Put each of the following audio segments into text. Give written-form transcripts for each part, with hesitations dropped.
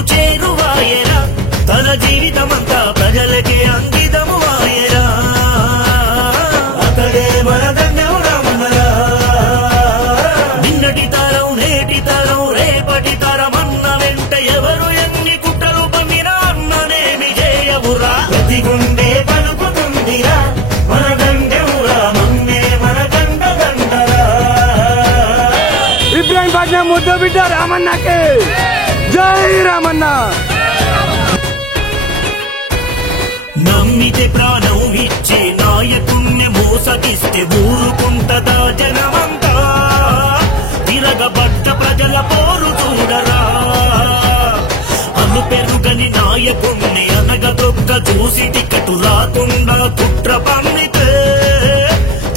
గుండెకు చేరువాయరా తన జీవితమంతా ప్రజలకే అంకితము వాయరా అతడే మన ధన్యం రామన్నరా నిన్నటి తరం నేటి తరం రేపటి తరం అన్న వెంట ఎవరు ఎన్ని కుట్రలు పండినా అన్ననేమి చేయవురా ప్రతి గుండె పలుకుతుందిరా మన దండెం రామన్నే మన గంట గంటరా ఇబ్రాహీంపట్నం ముద్దు బిడ్డ రామన్నకి జై రామన్న నమ్మితే ప్రాణం ఇచ్చే నాయకుణ్ణి మోసగిస్తే ఊరుకుంటదా జనమంతా తిరగబడ్డ ప్రజల పోరు చూడరా అను పెరుగని నాయకుణ్ణి అనగదొక్క చూసి టికెటు రాకుండా కుట్ర పన్నితే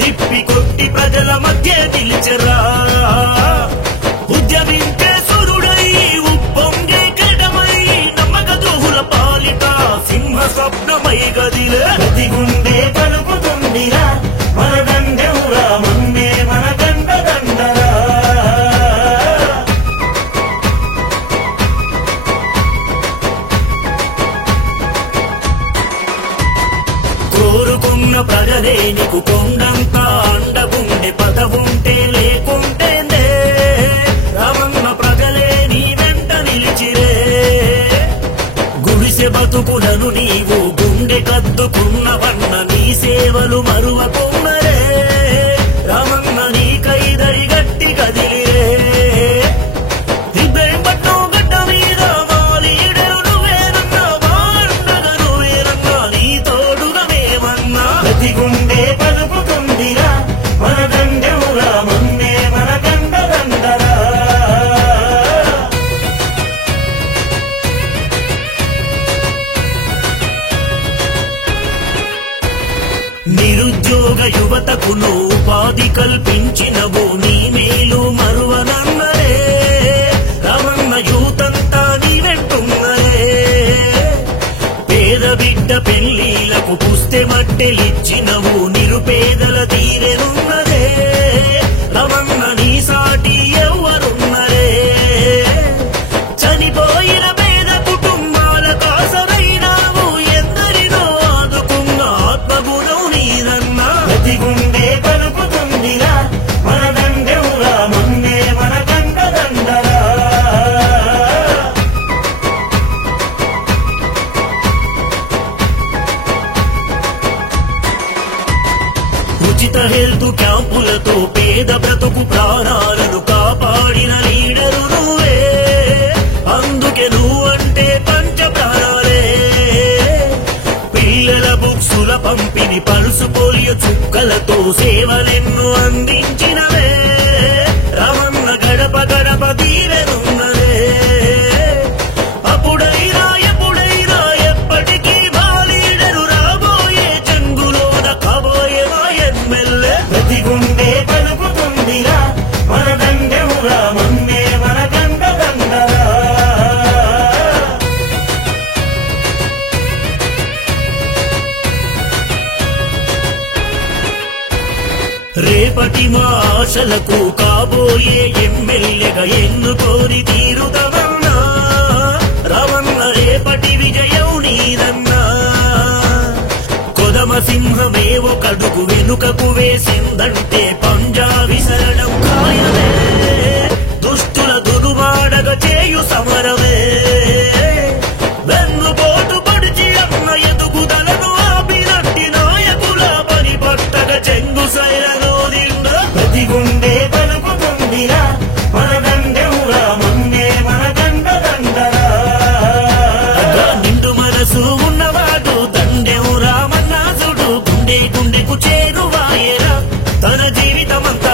తిప్పి కొట్టి ప్రజల మధ్య నిలిచరా ఉద్యమించే సురుడై ఉప్పొంగే క్రీడమై నమ్మక ద్రోహుల పాలిట సింహ స్వప్నమై గదిలే ప్రతి గుండె పలుకుతుందిరా మన దండెం రామన్నే మన గంట దండరా కోరుకున్న ప్రజలే నీకు కొండంత అండగుండె పదవుంటే లేకుంటేనే రామన్న ప్రజలే నీ వెంట నిలిచిరే గుడిసె బతుకులను నీవు గుండె కద్దుకున్నవన్న నీ సేవలు మరువకున్నరే రామన్న నీకై దరిగట్టి కదిలిరే ఇబ్రాహీంపట్నం గడ్డ మీద మా లీడరు నువ్వేనన్నా మా అండగా నువ్వేనన్నా నీ తోడుగా మేమన్నా ప్రతి గుండె పలుకుతుందిరా మన దండెం రామన్నే మన గంట దండరా నిరుద్యోగ యువతకును ఉపాధి కల్పించినవు నీ మేలు మరువనన్నరే రామన్న యూతంతా నీ వెంటున్నరే పేద బిడ్డ పెళ్లిలకు పుస్తే మట్టెలిచ్చినవు నిరుపేదల తీరెనున్నరే రామన్న నీ సాటి ఎవ్వరున్నరే చనిపోయిన పేద కుటుంబాల కాసరైనావు ఎందరినో ఆదుకున్న ఆత్మగుణం నీదన్నా ప్రతి గుండె పలుకుతుందిరా మన దండెం రామన్నే మన గంట దండరా ఉచిత హెల్త్ క్యాంపులతో పేద బ్రతుకు ప్రాణాలను కాపాడిన లీడరు నువ్వే అందుకే నువ్వంటే పంచ ప్రాణాలే పిల్లల బుక్సుల పంపిణీ పల్సు పోలియో చుక్కలతో సేవలెన్నో అందించినవే రామన్న గడప గడప దీవెనున్నదే అప్పుడైనా ఎప్పుడైనా ఎప్పటికీ మా లీడరు రాబోయే జంగులోన కాబోయే మా ఎమ్మెల్యే ప్రతి గుండె పలుకుతుందిరా మన దండెం రామన్నే మన గంట దండరా రేపటి మా ఆశలకు కాబోయే ఎమ్మెల్యేగా ఎన్నుకోరి తీరుదమన్నా రామన్న రేపటి విజయం నీదన్నా కొదమ సింహమే ఒకడుగు వెనుకకు వేసిందంటే పంజా విసరడం ఖాయమే దుష్టుల దుర్వాడగ చేయు సమరమే వెన్నుపోటు పడిచి అన్న ఎదుగుదలను ఆపినట్టి నాయకుల పని పట్టగ చెంగు సైరలో నిండ ప్రతి గుండె పలుకుతుందిరా మన దండెం రామన్నే మన గంట దండరా నిండు మనసు ఉన్నవాడు దండెం రామన్నాసుడు గుండె గుండెకు చేరువాయరా తన జీవితమంతా